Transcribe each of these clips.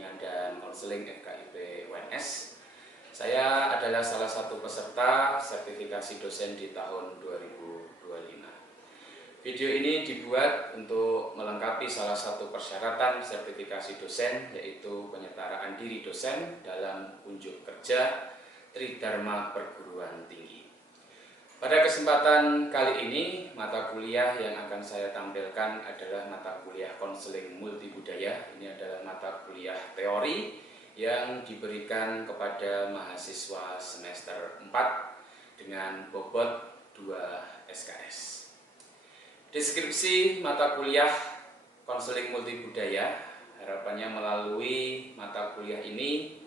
Bimbingan dan Konseling FKIP UNS. Saya adalah salah satu peserta sertifikasi dosen di tahun 2025. Video ini dibuat untuk melengkapi salah satu persyaratan sertifikasi dosen, yaitu penyetaraan diri dosen dalam unjuk kerja Tridharma Perguruan Tinggi. Pada kesempatan kali ini, mata kuliah yang akan saya tampilkan adalah mata kuliah konseling multibudaya. Ini adalah mata kuliah teori yang diberikan kepada mahasiswa semester 4 dengan bobot 2 SKS. Deskripsi mata kuliah konseling multibudaya, harapannya melalui mata kuliah ini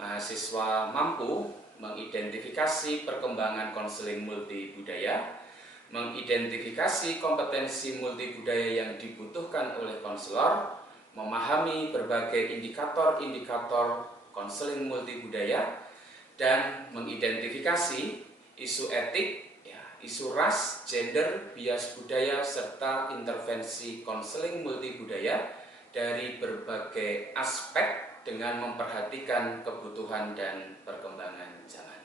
mahasiswa mampu mengidentifikasi perkembangan konseling multibudaya, mengidentifikasi kompetensi multibudaya yang dibutuhkan oleh konselor, memahami berbagai indikator-indikator konseling multibudaya, dan mengidentifikasi isu etik, isu ras, gender, bias budaya, serta intervensi konseling multibudaya dari berbagai aspek dengan memperhatikan kebutuhan dan perkembangan zaman.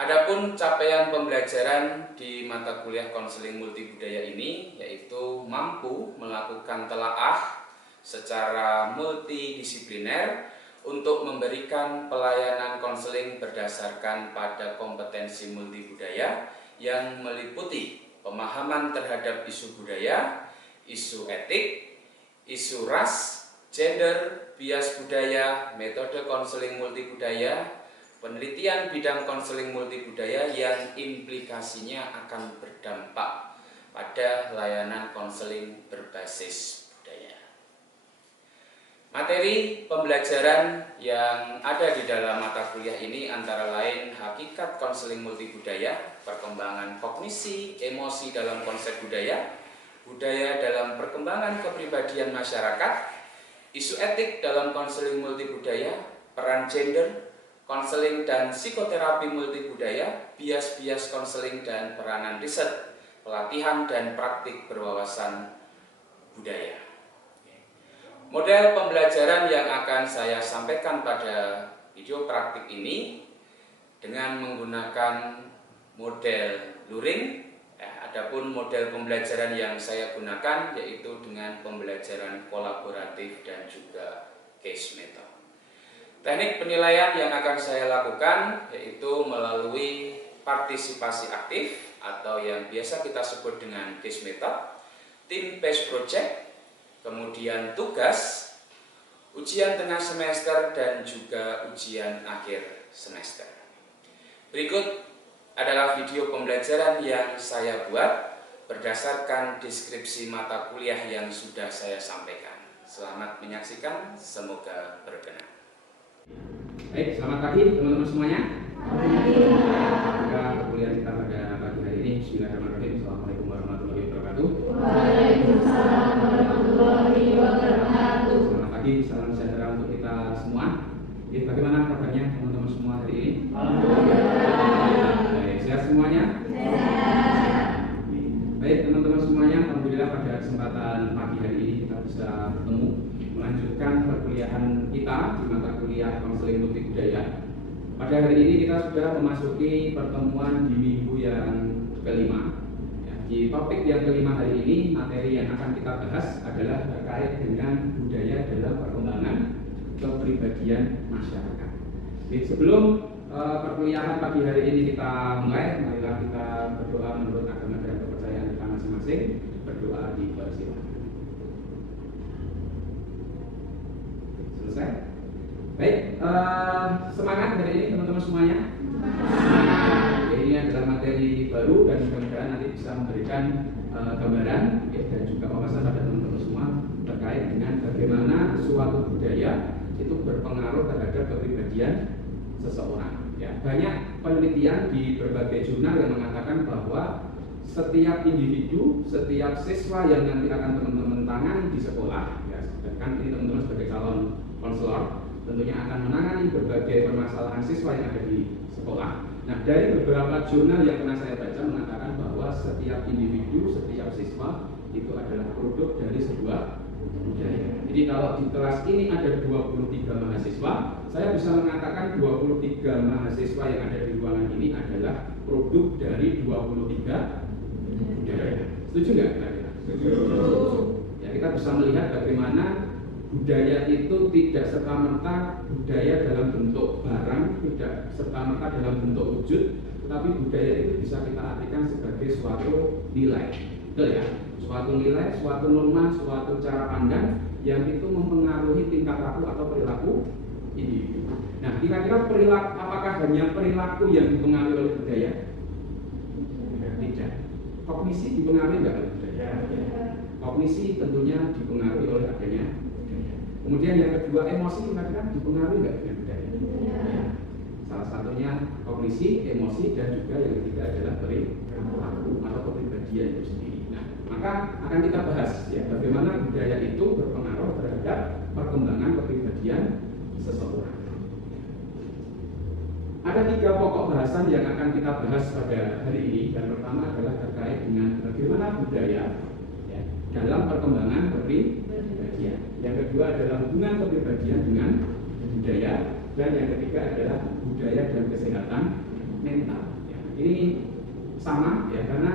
Adapun capaian pembelajaran di mata kuliah konseling multibudaya ini yaitu mampu melakukan telaah secara multidisipliner untuk memberikan pelayanan konseling berdasarkan pada kompetensi multibudaya yang meliputi pemahaman terhadap isu budaya, isu etik, isu ras, gender, bias budaya, metode konseling multibudaya, penelitian bidang konseling multibudaya yang implikasinya akan berdampak pada layanan konseling berbasis budaya. Materi pembelajaran yang ada di dalam mata kuliah ini antara lain hakikat konseling multibudaya, perkembangan kognisi, emosi dalam konsep budaya, budaya dalam perkembangan kepribadian masyarakat, isu etik dalam konseling multibudaya, peran gender, konseling dan psikoterapi multibudaya, bias-bias konseling dan peranan riset, pelatihan dan praktik berwawasan budaya. Model pembelajaran yang akan saya sampaikan pada video praktik ini dengan menggunakan model luring. Adapun model pembelajaran yang saya gunakan yaitu dengan pembelajaran kolaboratif dan juga case method. Teknik penilaian yang akan saya lakukan yaitu melalui partisipasi aktif atau yang biasa kita sebut dengan case method, team based project, kemudian tugas, ujian tengah semester dan juga ujian akhir semester. Berikut adalah video pembelajaran yang saya buat berdasarkan deskripsi mata kuliah yang sudah saya sampaikan. Selamat menyaksikan, semoga berkenan. Baik, selamat pagi teman-teman semuanya. Buka kuliah kita pada pagi hari ini. Bismillahirrahmanirrahim. Assalamualaikum warahmatullahi wabarakatuh. Waalaikumsalam warahmatullahi wabarakatuh. Selamat pagi, salam sejahtera untuk kita semua. Bagaimana kabarnya teman-teman semua hari ini? Sehat semuanya? Sehat. Baik teman-teman semuanya, alhamdulillah pada kesempatan pagi hari ini kita bisa bertemu melanjutkan perkuliahan kita di mata kuliah konseling multibudaya. Pada hari ini kita sudah memasuki pertemuan di minggu yang kelima. Di topik yang kelima hari ini, materi yang akan kita bahas adalah terkait dengan budaya dalam perkembangan kepribadian masyarakat. Jadi, sebelum perkuliahan pagi hari ini kita mulai, marilah kita berdoa menurut agama dan kepercayaan kita masing-masing. Berdoa dipersilakan. Selesai? Baik, semangat hari ini teman-teman semuanya. Ini adalah materi baru dan mudah-mudahan nanti bisa memberikan gambaran dan juga wawasan pada teman-teman semua terkait dengan bagaimana suatu budaya itu berpengaruh terhadap kepribadian seseorang. Banyak penelitian di berbagai jurnal yang mengatakan bahwa setiap individu, setiap siswa yang nanti akan teman-teman tangani di sekolah, kan ini teman-teman sebagai calon konselor tentunya akan menangani berbagai permasalahan siswa yang ada di sekolah. Nah, dari beberapa jurnal yang pernah saya baca mengatakan bahwa setiap individu, setiap siswa itu adalah produk dari sebuah budaya. Jadi kalau di kelas ini ada 23 mahasiswa, saya bisa mengatakan 23 mahasiswa yang ada di ruangan ini adalah produk dari 23 budaya. Setuju nggak? Setuju. Ya, kita bisa melihat bagaimana budaya itu tidak serta-merta budaya dalam bentuk barang, tidak serta-merta dalam bentuk wujud, tetapi budaya itu bisa kita artikan sebagai suatu nilai. Betul ya? Suatu nilai, suatu norma, suatu cara pandang yang itu mempengaruhi tingkah laku atau perilaku individu. Nah, kira-kira perilaku, apakah hanya perilaku yang dipengaruhi oleh budaya? Tidak. Kognisi dipengaruhi nggak oleh budaya? Kognisi tentunya dipengaruhi oleh adanya budaya. Kemudian yang kedua, emosi kira-kira dipengaruhi nggak dengan budaya? Ya. Salah satunya kognisi, emosi, dan juga yang ketiga adalah perilaku atau kepribadian itu sendiri. Nah, maka akan kita bahas ya bagaimana budaya itu berpengaruh terhadap perkembangan kepribadian seseorang. Ada 3 pokok bahasan yang akan kita bahas pada hari ini. Yang pertama adalah terkait dengan bagaimana budaya ya, dalam perkembangan kepribadian. Yang kedua adalah hubungan kepribadian dengan budaya, dan yang ketiga adalah budaya dan kesehatan mental. Ya, ini sama ya karena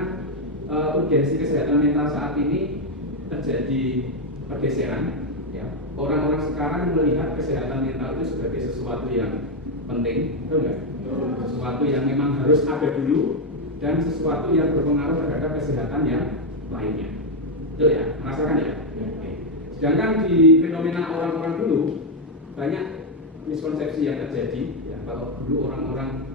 urgensi kesehatan mental saat ini terjadi pergeseran. Ya. Orang-orang sekarang melihat kesehatan mental itu sebagai sesuatu yang penting, betul nggak? Sesuatu yang memang harus ada dulu dan sesuatu yang berpengaruh terhadap kesehatan yang lainnya. Betul ya? Merasakan ya? Oke. Sedangkan di fenomena orang-orang dulu banyak miskonsepsi yang terjadi. Ya, kalau dulu orang-orang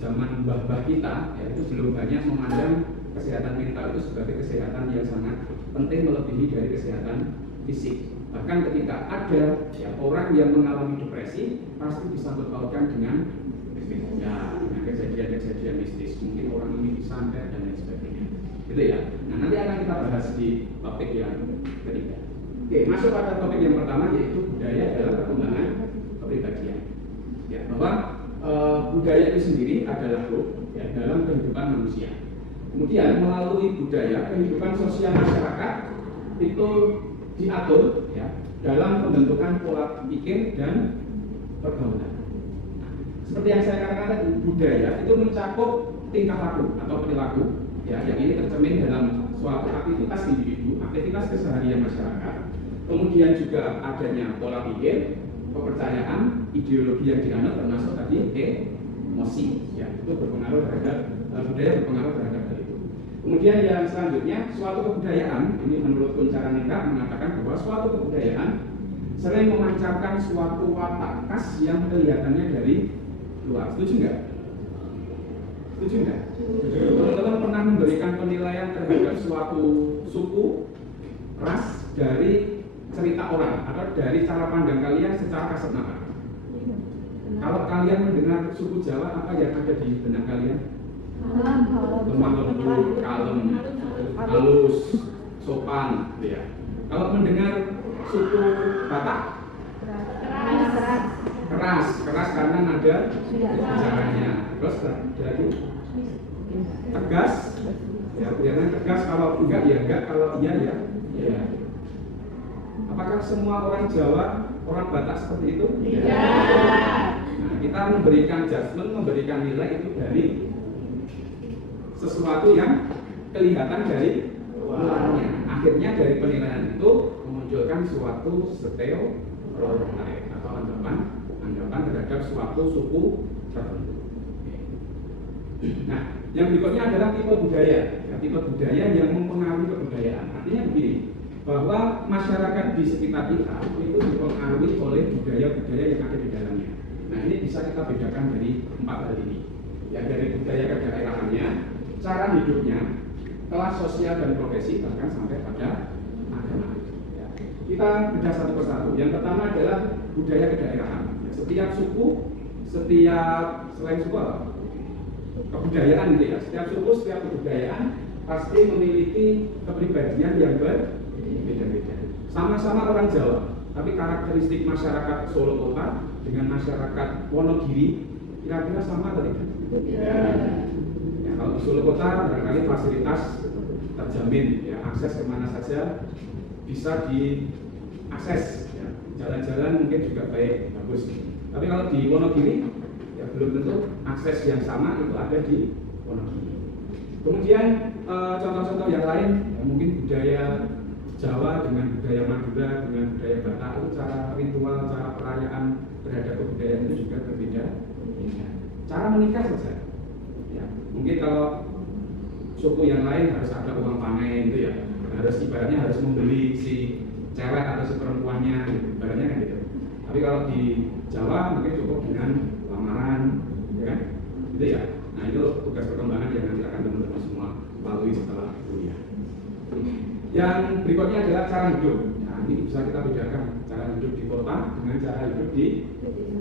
zaman mbah-mbah kita ya, itu belum banyak memandang kesehatan mental itu sebagai kesehatan yang sangat penting melebihi dari kesehatan fisik. Bahkan ketika ada ya, orang yang mengalami depresi pasti disangkut pautkan dengan ya, dengan kejadian-kejadian mistis. Mungkin orang ini disantet dan lain sebagainya. Gitu ya. Nah, nanti akan kita bahas di topik yang ketiga. Oke, masuk pada topik yang pertama yaitu budaya dalam perkembangan kepribadian. Ya, bahwa budaya itu sendiri adalah root ya, dalam kehidupan manusia. Kemudian melalui budaya kehidupan sosial masyarakat itu diatur ya dalam pembentukan pola pikir dan pergaulan. Nah, seperti yang saya katakan tadi, budaya itu mencakup tingkah laku atau perilaku ya yang ini tercermin dalam suatu aktivitas individu, aktivitas keseharian masyarakat. Kemudian juga adanya pola pikir, kepercayaan, ideologi yang dianut termasuk tadi emosi ya itu berpengaruh terhadap budaya berpengaruh terhadap hal itu. Kemudian yang selanjutnya suatu kebudayaan ini menurut Kuncara Ningrat mengatakan bahwa suatu kebudayaan sering memancarkan suatu watak khas yang kelihatannya dari luar. Setuju nggak? Setuju nggak? Teman-teman pernah memberikan penilaian terhadap suatu suku, ras dari cerita orang atau dari cara pandang kalian secara kasat mata? Kalau kalian mendengar suku Jawa, apa yang ada di benak kalian? Lemah lembut, kalem, halus, sopan, gitu ya. Kalau mendengar suku Batak, keras karena nada bicaranya. Terus dari tegas, ya biasanya tegas. Kalau enggak ya enggak, kalau iya ya. Ya. Apakah semua orang Jawa, orang Batak seperti itu? Iya. Nah, kita memberikan judgement, memberikan nilai itu dari sesuatu yang kelihatan dari luarnya. Akhirnya dari penilaian itu memunculkan suatu stereotip atau anggapan terhadap suatu suku tertentu. Nah, yang berikutnya adalah tipe budaya. Ya, tipe budaya yang mempengaruhi kebudayaan. Artinya begini, bahwa masyarakat di sekitar kita itu dipengaruhi oleh budaya-budaya yang ada di dalamnya. Nah, ini bisa kita bedakan dari 4 hal ini. Ya, dari budaya kedaerahannya, cara hidupnya, kelas sosial dan profesi, bahkan sampai pada agama. Ya. Kita bedah satu persatu. Yang pertama adalah budaya kedaerahan. Ya, setiap suku, selain suku apa? Kebudayaan gitu ya. Setiap suku, setiap kebudayaan pasti memiliki kepribadian yang berbeda-beda. Sama-sama orang Jawa, tapi karakteristik masyarakat Solo Kota dengan masyarakat Wonogiri kira-kira sama atau tidak? Ya, kalau di Solo Kota barangkali fasilitas terjamin, ya, akses kemana saja bisa akses, ya. Jalan-jalan mungkin juga bagus. Tapi kalau di Wonogiri, ya belum tentu akses yang sama itu ada di Wonogiri. Kemudian contoh-contoh yang lain, ya, mungkin budaya Jawa dengan budaya Madura dengan budaya Batak itu cara ritual, cara perayaan terhadap kebudayaan itu juga berbeda. Cara menikah saja, ya. Mungkin kalau suku yang lain harus ada uang panen itu ya, harus ibaratnya harus membeli si cewek atau si perempuannya, ibaratnya kan gitu. Tapi kalau di Jawa mungkin cukup dengan lamaran, ya kan? Gitu ya. Nah itu tugas perkembangan yang nanti akan teman-teman semua lalui setelah kuliah. Yang berikutnya adalah cara hidup. Nah ini bisa kita bedakan cara hidup di kota dengan cara hidup di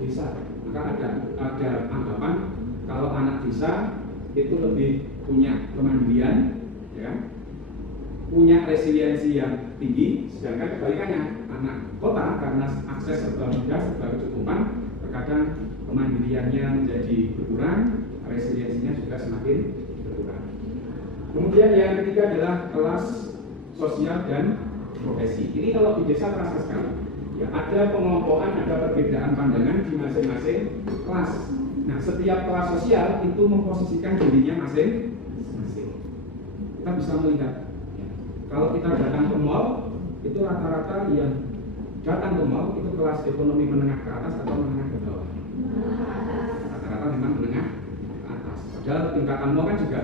desa. Maka ada anggapan kalau anak desa itu lebih punya kemandirian, ya kan? Punya resiliensi yang tinggi, sedangkan kebalikannya anak kota karena akses serba mudah, serba kecukupan, terkadang kemandiriannya menjadi berkurang, resiliensinya juga semakin berkurang. Kemudian yang ketiga adalah kelas sosial dan profesi. Ini kalau di desa terasa sekali. Ya, ada pengelompokan, ada perbedaan pandangan di masing-masing kelas. Nah, setiap kelas sosial itu memposisikan dirinya masing-masing. Kita bisa melihat, ya, kalau kita datang ke mall, itu rata-rata yang datang ke mall itu kelas ekonomi menengah ke atas atau menengah ke bawah. Rata-rata memang menengah ke atas. Padahal tingkatan mall kan juga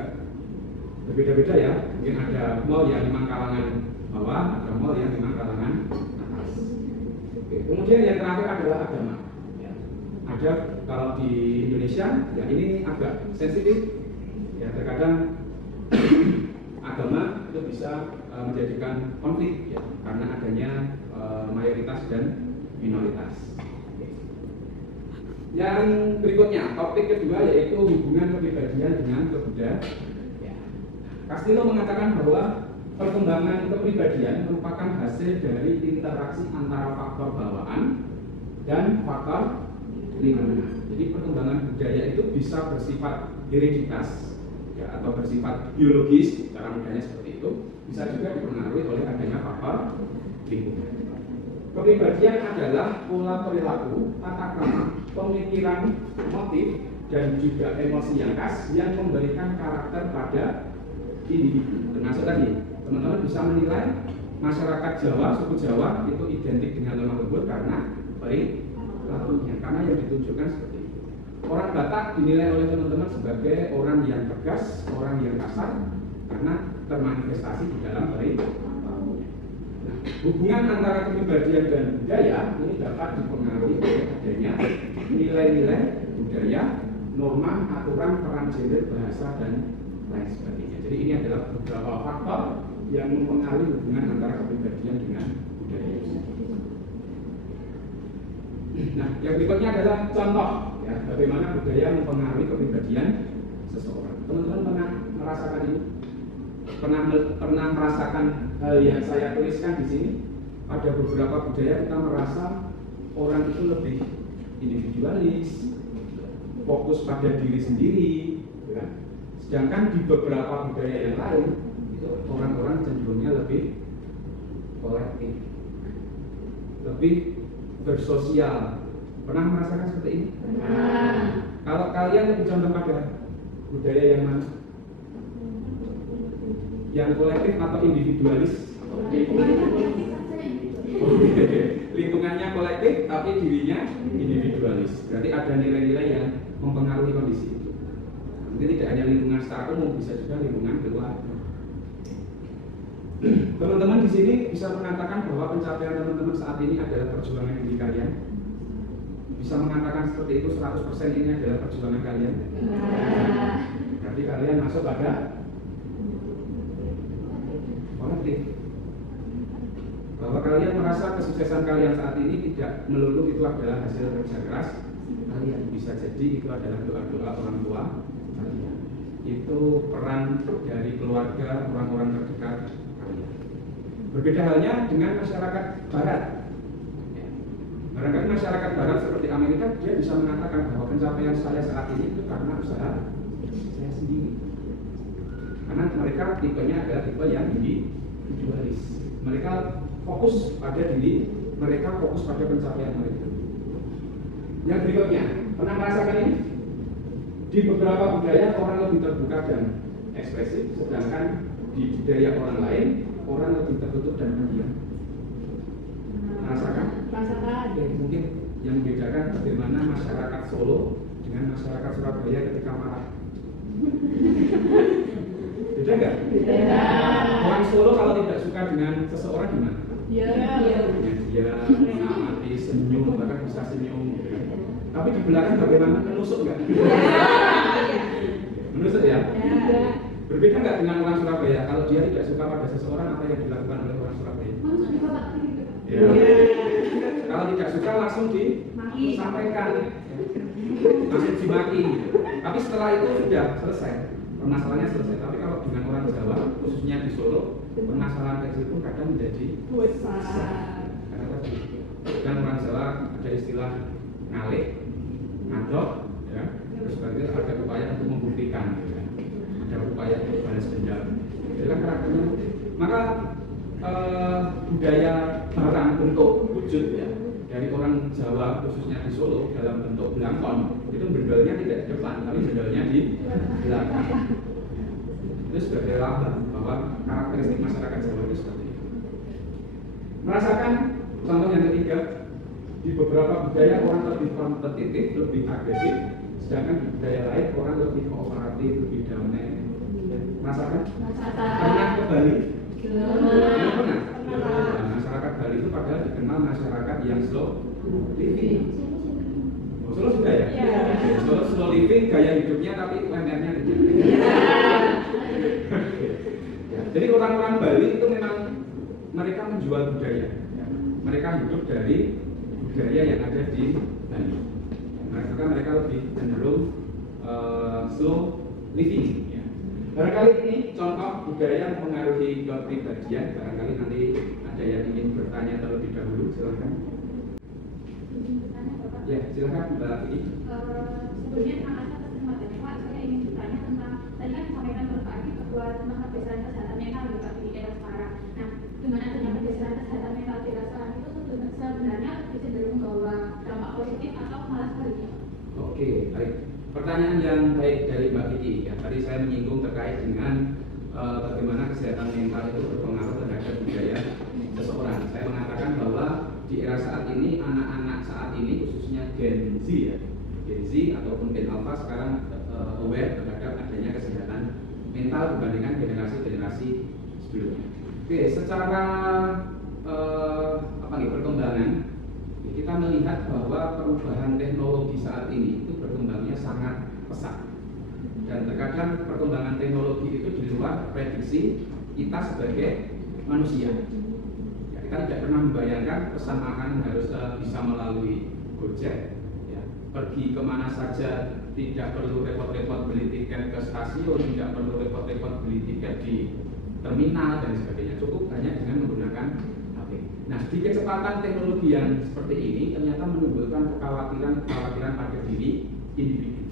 berbeda-beda ya. Mungkin ada mall yang memang kalangan bawah, ada mall yang memang kalangan atas. Oke. Kemudian yang terakhir adalah agama. Ya. Ada kalau di Indonesia, ya ini agak sensitif. Ya terkadang agama itu bisa menjadikan konflik, ya, karena adanya mayoritas dan minoritas. Yang berikutnya, topik kedua yaitu hubungan kepribadian dengan kebudayaan. Castillo mengatakan bahwa perkembangan kepribadian merupakan hasil dari interaksi antara faktor bawaan dan faktor lingkungan. Jadi perkembangan budaya itu bisa bersifat hereditas, ya, atau bersifat biologis, cara mudahnya seperti itu, bisa juga dipengaruhi oleh adanya faktor lingkungan. Kepribadian adalah pola perilaku, tata krama, pemikiran, motif, dan juga emosi yang khas yang memberikan karakter pada individu. Termasuk tadi, teman-teman bisa menilai masyarakat Jawa, suku Jawa itu identik dengan lemah lembut karena perilakunya, karena yang ditunjukkan seperti itu. Orang Batak dinilai oleh teman-teman sebagai orang yang tegas, orang yang kasar, karena termanifestasi di dalam perilakunya. Nah, hubungan antara kepribadian dan budaya ini dapat dipengaruhi oleh adanya nilai-nilai budaya, norma, aturan, peran gender, bahasa, dan lain sebagainya. Jadi ini adalah beberapa faktor yang mempengaruhi hubungan antara kepribadian dengan budaya. Nah, yang berikutnya adalah contoh, ya, bagaimana budaya mempengaruhi kepribadian seseorang. Teman-teman pernah merasakan ini? Pernah merasakan hal yang saya tuliskan di sini? Ada beberapa budaya kita merasa orang itu lebih individualis, fokus pada diri sendiri, ya. Sedangkan di beberapa budaya yang lain itu orang-orang cenderungnya lebih kolektif, lebih bersosial. Pernah merasakan seperti ini? Kalau kalian lebih condong pada budaya yang mana? Yang kolektif atau individualis? Lingkungannya kolektif tapi dirinya individualis. Berarti ada nilai-nilai yang mempengaruhi kondisi itu. Mungkin tidak hanya lingkungan secara umum, bisa juga lingkungan keluarga. Teman-teman di sini bisa mengatakan bahwa pencapaian teman-teman saat ini adalah perjuangan diri kalian. Bisa mengatakan seperti itu 100% ini adalah perjuangan kalian. Berarti kalian masuk pada kolektif. Bahwa kalian merasa kesuksesan kalian saat ini tidak melulu itu adalah hasil kerja keras kalian. Bisa jadi itu adalah doa-doa orang tua kalian. Itu peran dari keluarga, orang-orang terdekat kalian. Berbeda halnya dengan masyarakat barat. Barangkali masyarakat barat seperti Amerika, dia bisa mengatakan bahwa pencapaian saya saat ini itu karena usaha saya sendiri. Karena mereka tipenya adalah tipe yang individualis. Mereka fokus pada diri mereka fokus pada pencapaian mereka. Yang berikutnya, pernah merasakan ini? Di beberapa budaya orang lebih terbuka dan ekspresif, sedangkan di budaya orang lain orang lebih tertutup dan pendiam. Merasakan? Rasakan. Ya, mungkin yang membedakan bagaimana masyarakat Solo dengan masyarakat Surabaya ketika marah. Beda nggak? Beda. Orang Solo kalau tidak suka dengan seseorang gimana? Iya. Ya, dia mengamati, senyum, bahkan bisa senyum. Gitu kan. Tapi di belakang bagaimana? Menusuk nggak? Menusuk ya? Iya. Berbeda nggak dengan orang Surabaya? Kalau dia tidak suka pada seseorang, apa yang dilakukan oleh orang Surabaya? Ya. Kalau tidak suka langsung disampaikan, langsung dimaki. Gitu. Tapi setelah itu sudah selesai, permasalahannya selesai. Tapi kalau dengan orang Jawa, khususnya di Solo, permasalahan kecil pun kadang menjadi besar. Karena tadi, kan orang Jawa ada istilah ngalik, ngadok, ya. Terus sebagai ada upaya untuk membuktikan, gitu kan. Ada upaya untuk balas dendam. Itu kan karakternya. Maka budaya barang bentuk wujud ya dari orang Jawa khususnya di Solo dalam bentuk belangkon itu bendelnya tidak di depan tapi bendelnya di belakang. Itu sebagai lambang bahwa karakteristik masyarakat Jawa itu seperti itu. Merasakan contoh yang ketiga, di beberapa budaya orang lebih kompetitif, lebih agresif, sedangkan di budaya lain orang lebih kooperatif, lebih damai. Merasakan? Pernah ke Bali? Belum pernah. Nah, masyarakat Bali itu padahal dikenal masyarakat yang slow living. Oh, Solo juga ya? Solo slow living, gaya hidupnya tapi UMR-nya tidak. Ya, jadi orang-orang Bali itu memang mereka menjual budaya. Ya. Mereka hidup dari budaya yang ada di Bali. Maka mereka lebih cenderung slow living. Barangkali ini contoh budaya mempengaruhi kepribadian. Barangkali nanti ada yang ingin bertanya terlebih dahulu, silahkan. Ya, silahkan Mbak Vicky. Sebelumnya terima kasih atas kesempatannya Pak. Saya ingin bertanya tentang tadi kan disampaikan Bapak Adi bahwa tentang pergeseran kesehatan mental Bapak di era sekarang. Nah, dengan adanya pergeseran kesehatan mental di era sekarang itu sebenarnya lebih cenderung membawa dampak positif atau malah sebaliknya? Oke, baik. Pertanyaan yang baik dari Mbak Vicky. Ya, tadi saya menyinggung terkait dengan bagaimana kesehatan mental itu berpengaruh terhadap budaya seseorang. Saya mengatakan bahwa di era saat ini anak-anak saat ini khususnya Gen Z ya, Gen Z ataupun Gen Alpha sekarang aware terhadap adanya kesehatan mental dibandingkan generasi-generasi sebelumnya. Oke, secara perkembangan kita melihat bahwa perubahan teknologi saat ini itu berkembangnya sangat pesat dan terkadang perkembangan teknologi itu di luar prediksi kita sebagai manusia. Ya, kita tidak pernah membayangkan pesan makanan harus bisa melalui Gojek, ya. Pergi kemana saja tidak perlu repot-repot beli tiket ke stasiun, tidak perlu repot-repot beli tiket di terminal dan sebagainya, cukup hanya dengan menggunakan. Nah, di kecepatan teknologi yang seperti ini ternyata menimbulkan kekhawatiran pada diri individu.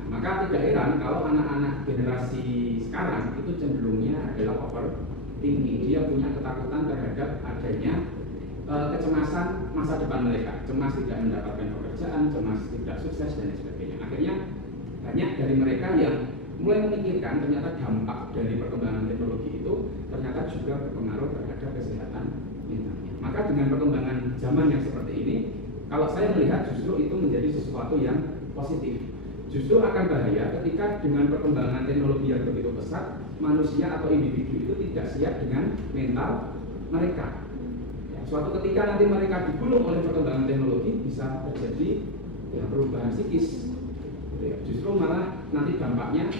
Nah, maka tidak heran kalau anak-anak generasi sekarang itu cenderungnya adalah overthinking. Dia punya ketakutan terhadap adanya kecemasan masa depan mereka, cemas tidak mendapatkan pekerjaan, cemas tidak sukses dan sebagainya. Akhirnya banyak dari mereka yang mulai memikirkan ternyata dampak dari perkembangan teknologi itu ternyata juga berpengaruh terhadap kesehatan mentalnya. Maka dengan perkembangan zaman yang seperti ini, kalau saya melihat justru itu menjadi sesuatu yang positif. Justru akan bahaya ketika dengan perkembangan teknologi yang begitu pesat, manusia atau individu itu tidak siap dengan mental mereka. Ya, suatu ketika nanti mereka digulung oleh perkembangan teknologi, bisa terjadi perubahan psikis. Gitu ya. Justru malah nanti dampaknya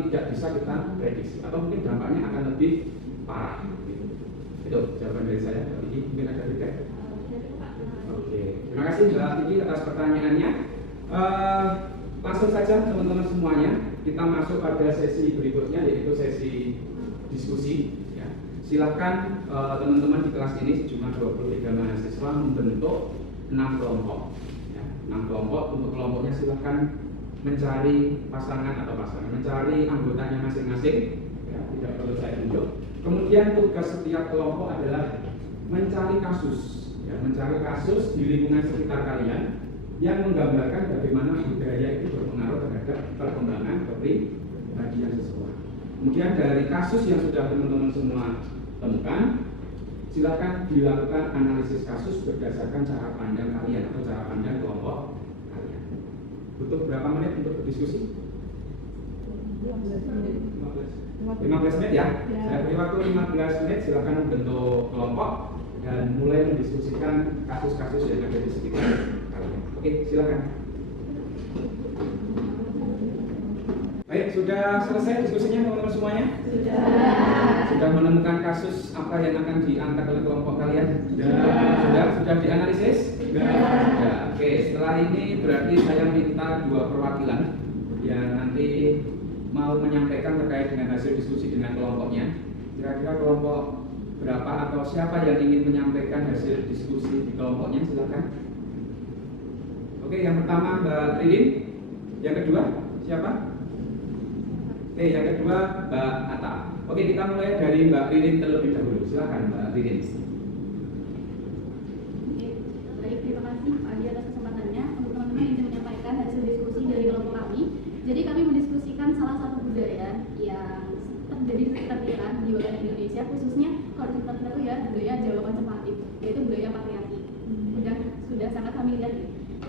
tidak bisa kita prediksi, atau mungkin dampaknya akan lebih parah. Gitu. Itu jawaban dari saya. Ini mungkin ada feedback. Oke, terima kasih Mbak Vicky atas pertanyaannya. Langsung saja teman-teman semuanya, kita masuk pada sesi berikutnya, yaitu sesi diskusi. Ya. Silakan teman-teman di kelas ini sejumlah 23 mahasiswa membentuk 6 kelompok. Ya, 6 kelompok. Untuk kelompoknya silakan mencari mencari anggotanya masing-masing. Ya, tidak perlu saya tunjuk. Kemudian tugas setiap kelompok adalah mencari kasus, ya, mencari kasus di lingkungan sekitar kalian yang menggambarkan bagaimana budaya itu berpengaruh terhadap perkembangan kepribadian seseorang. Kemudian dari kasus yang sudah teman-teman semua temukan, silakan dilakukan analisis kasus berdasarkan cara pandang kalian atau cara pandang kelompok kalian. Butuh berapa menit untuk berdiskusi? 15 menit ya. Saya beri waktu 15 menit, silakan membentuk kelompok dan mulai mendiskusikan kasus-kasus yang ada di sekitar kalian. Oke, silakan. Baik, sudah selesai diskusinya teman-teman semuanya? Sudah menemukan kasus apa yang akan diangkat oleh kelompok kalian? Sudah dianalisis? Sudah. Oke, setelah ini berarti saya minta 2 perwakilan yang nanti mau menyampaikan terkait dengan hasil diskusi dengan kelompoknya. Kira-kira kelompok berapa atau siapa yang ingin menyampaikan hasil diskusi di kelompoknya? Silakan. Oke, yang pertama Mbak Rilin. Yang kedua siapa? Oke, yang kedua Mbak Atta. Oke, kita mulai dari Mbak Rilin terlebih dahulu. Silakan Mbak Rilin. Oke, baik, terima kasih Pak Adi atas kesempatannya untuk teman-teman yang ingin menyampaikan hasil diskusi dari kelompok kami. Jadi kami mendiskusikan salah satu budaya yang terjadi di sekitar kita di wilayah Indonesia, khususnya kalau di sekitar kita itu ya budaya Jawa konservatif, yaitu budaya patriarki. Sudah sangat familiar.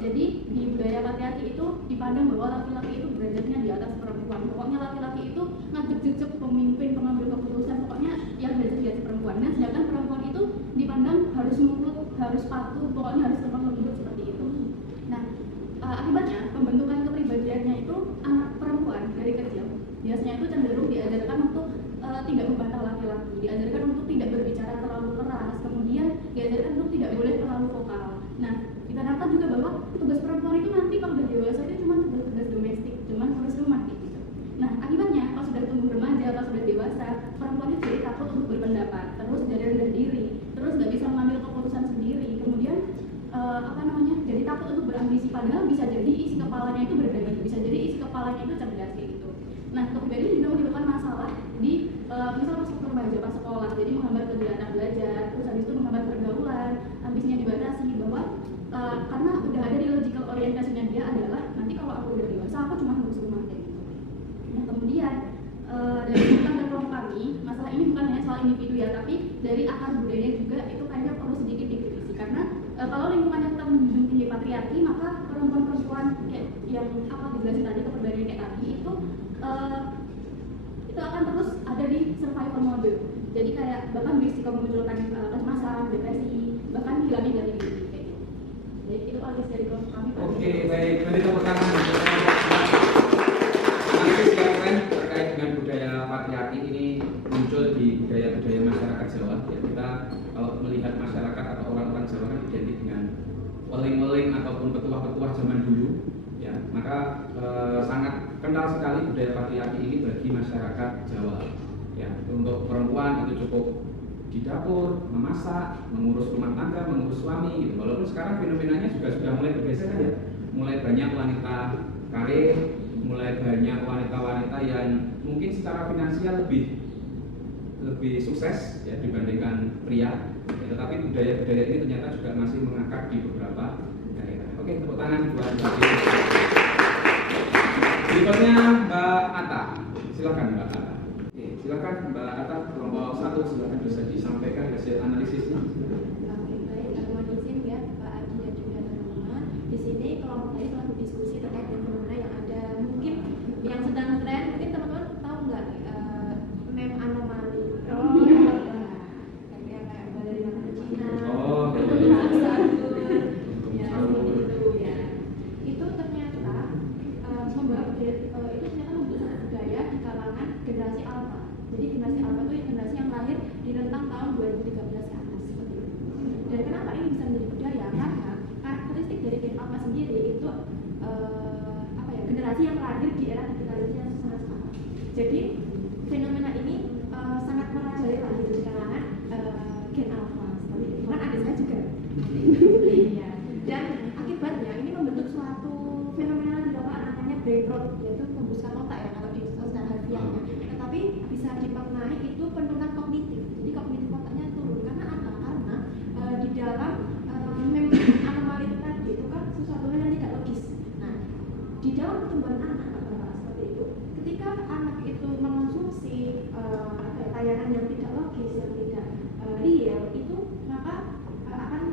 Jadi di budaya patriarki itu dipandang bahwa laki-laki itu derajatnya di atas perempuan. Pokoknya laki-laki itu ngajak-jejek pemimpin, pengambil keputusan, pokoknya yang derajat di atas perempuan. Nah, sedangkan perempuan itu dipandang harus nurut, harus patuh, pokoknya harus lemah lembut seperti itu. Nah, akibatnya pembentukan kepribadiannya itu anak perempuan dari kecil biasanya itu cenderung diajarkan untuk tidak membantah laki-laki, diajarkan untuk tidak berbicara terlalu keras, kemudian diajarkan untuk tidak boleh terlalu vokal. Nah, ditanamkan juga bahwa tugas perempuan itu nanti kalau sudah dewasa itu cuma tugas domestik, cuma harus rumah gitu. Nah, akibatnya kalau sudah tumbuh remaja, kalau sudah dewasa, perempuan itu jadi takut untuk berpendapat, terus jadi rendah diri, terus nggak bisa mengambil keputusan sendiri, kemudian jadi takut untuk berambisi, padahal bisa jadi isi kepalanya itu berbeda, bisa jadi isi kepalanya itu cerdas kayak gitu. Nah, kepribadian juga menyebabkan masalah di misal pas remaja, pas sekolah, jadi menghambat kegiatan belajar, terus habis itu menghambat pergaulan, ambisinya dibatasi bahwa karena udah ada di logical orientasinya dia adalah nanti kalau aku udah dewasa aku cuma ngurus rumah kayak gitu. Nah, kemudian dari tentang kelompok kami, masalah ini bukan hanya soal individu ya, tapi dari akar budaya juga itu kayaknya perlu sedikit dikritisi karena kalau lingkungannya tetap menjunjung tinggi patriarki, maka perempuan-perempuan kayak yang dijelasin tadi kepribadian kayak tadi itu akan terus ada di survival mode. Jadi kayak bahkan berisiko memunculkan kecemasan, depresi, bahkan hilangnya jati diri kayak gitu. Jadi itu alis dari kelompok kami. Oke, baik. Beri tepuk tangan untuk analisis yang keren terkait dengan budaya patriarki ini muncul di budaya-budaya masyarakat Jawa. Ya, kita kalau melihat masyarakat atau orang-orang Jawa kan identik dengan weling-weling ataupun petuah-petuah zaman dulu. Ya, maka sangat kental sekali budaya patriarki ini bagi masyarakat Jawa. Ya, untuk perempuan itu cukup di dapur, memasak, mengurus rumah tangga, mengurus suami gitu. Walaupun sekarang fenomenanya juga sudah mulai bergeser kan ya. Mulai banyak wanita karir, mulai banyak wanita-wanita yang mungkin secara finansial lebih sukses ya dibandingkan pria. Ya, tetapi budaya-budaya ini ternyata juga masih mengakar di beberapa daerah. Oke, tepuk tangan buat Mbak. Berikutnya Mbak Atta. Silakan Mbak Atta. Oke, silakan Mbak Atta, kelompok 1 silakan bisa disampaikan hasil analisisnya. Oke, baik, mohon izin ya Pak Adi dan juga teman-teman. Di sini kelompok saya telah berdiskusi terkait dengan fenomena yang ada mungkin yang sedang tren. Mungkin teman-teman tahu nggak meme anomali? Kayak balerina Cina. Oh, ya, seperti itu ya. Itu ternyata membawa itu ternyata membentuk budaya di kalangan generasi alpha. Jadi generasi alpha itu generasi yang lahir di rentang tahun 2013 ke atas seperti itu. Dan kenapa ini bisa menjadi budaya? Karena karakteristik dari Gen Alpha sendiri itu generasi yang lahir di era digitalisasi yang sangat cepat. Jadi fenomena ini sangat merajalela di kalangan Gen Alpha seperti itu. Kan ada saya juga. Iya. Dan akibatnya ini membentuk suatu fenomena di bawah namanya brain rot, yaitu pembusukan otak ya kalau di secara harfiahnya. Tetapi bisa dimaknai itu penurunan kognitif. Jadi kognitif otaknya turun karena apa? Karena di dalam di dalam pertumbuhan anak seperti itu, ketika anak itu mengonsumsi tayangan yang tidak logis, yang tidak real, itu maka akan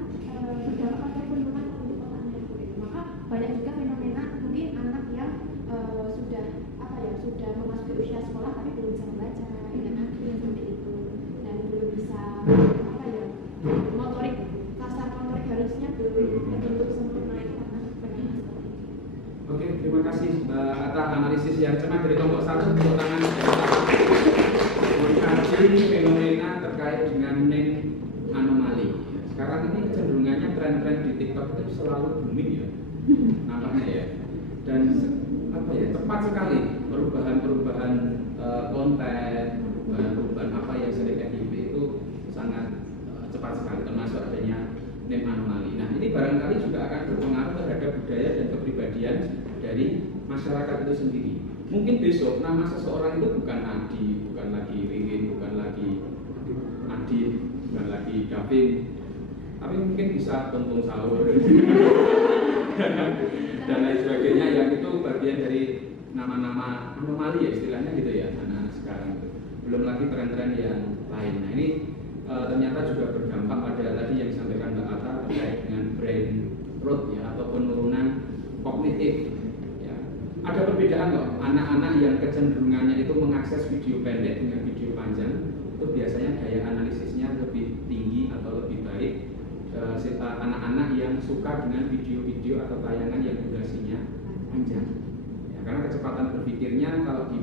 berdampak pada penurunan kognitif otaknya begitu. Maka banyak juga fenomena mungkin anak yang sudah memasuki usia sekolah tapi belum bisa membaca, seperti itu, dan belum bisa motorik, kasar motorik harusnya belum terbentuk sempurna itu karena fenomena seperti itu. Oke, terima kasih Mbak atas analisis yang cermat dari kelompok 1. Tepuk tangan mengkaji fenomena terkait dengan name anomali. Sekarang ini kecenderungannya tren-tren di TikTok itu selalu booming ya, nampaknya ya. Dan cepat sekali perubahan konten, perubahan apa yang sering FYP itu sangat cepat sekali, termasuk adanya name anomali. Nah, ini barangkali juga akan berpengaruh terhadap budaya dan kepribadian dari masyarakat itu sendiri. Mungkin besok nama seseorang itu bukan Adi, bukan lagi Ririn, bukan lagi Adit, bukan lagi Gavin, tapi mungkin bisa Tontung Sahur dan lain sebagainya, yang itu bagian dari nama-nama anomali ya istilahnya gitu ya anak-anak sekarang itu. Belum lagi tren-tren yang lain. Nah, ini ternyata juga berdampak pada tadi yang disampaikan Mbak Atta terkait dengan brain rot ya, atau penurunan kognitif ya. Ada perbedaan kok, anak-anak yang kecenderungannya itu mengakses video pendek dengan video panjang itu biasanya daya analisisnya lebih tinggi atau lebih baik. Anak-anak yang suka dengan video-video atau tayangan yang durasinya panjang ya, karena kecepatan berpikirnya kalau di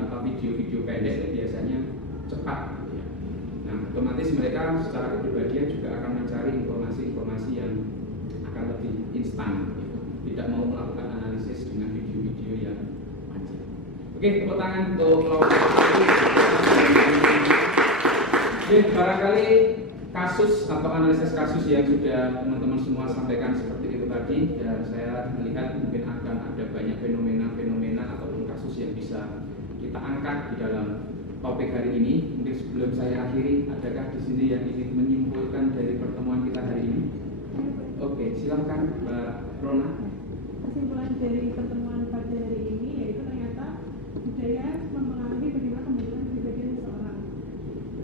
video-video pendek itu biasanya cepat ya. Nah, otomatis mereka secara kepribadian juga akan mencari informasi-informasi yang akan lebih instan gitu. Tidak mau melakukan analisis dengan video-video yang panjang. Oke, tepuk tangan untuk kelompok. Oke, barangkali kasus atau analisis kasus yang sudah teman-teman semua sampaikan seperti itu tadi, dan saya melihat mungkin akan ada banyak fenomena-fenomena ataupun kasus yang bisa kita angkat di dalam topik hari ini. Mungkin sebelum saya akhiri, adakah di sini yang ingin menyimpulkan dari pertemuan kita hari ini? Oke, silakan Mbak Rona. Kesimpulan dari pertemuan pada hari ini yaitu ternyata budaya mempengaruhi bagaimana pembentukan kepribadian seseorang.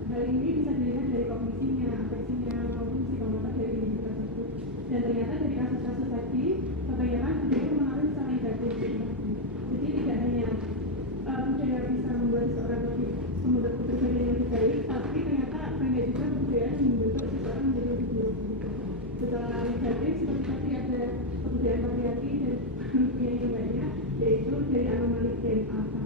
Hal ini bisa dilihat dari kognisinya, afeksinya, maupun psikomotor dari individu tersebut. Dan ternyata dari kasus-kasus tadi, kebanyakan budaya mempengaruhi secara negatif. Jadi tidak hanya budaya bisa membuat seseorang lebih membentuk kepribadian yang lebih baik, tapi ternyata banyak juga budaya yang membentuk seseorang menjadi lebih buruk. Secara negatif seperti tadi ada kebudayaan patriarki dan yang lainnya, yaitu dari anomali gen alpha.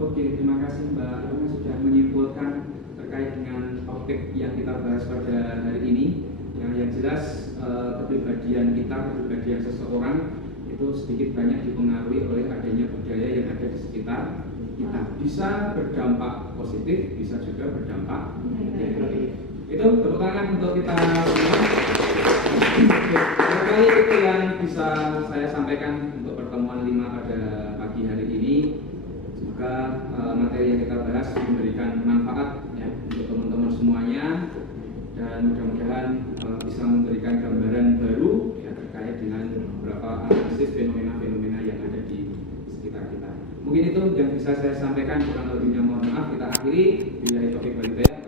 Oke, terima kasih Mbak Rona sudah menyimpulkan terkait dengan topik yang kita bahas pada hari ini. Yang jelas kepribadian kita, kepribadian seseorang itu sedikit banyak dipengaruhi oleh adanya budaya yang ada di sekitar kita. Bisa berdampak positif, bisa juga berdampak negatif. Itu tepuk tangan untuk kita semua. Barangkali itu yang bisa saya sampaikan untuk pertemuan 5 pada pagi hari ini. Semoga materi yang kita bahas memberikan manfaat ya, untuk teman-teman semuanya, dan mudah-mudahan bisa memberikan gambaran baru ya, terkait dengan beberapa analisis fenomena-fenomena yang ada di sekitar kita. Mungkin itu yang bisa saya sampaikan, kurang lebihnya mohon maaf. Kita akhiri. Billahi taufiq wal hidayah.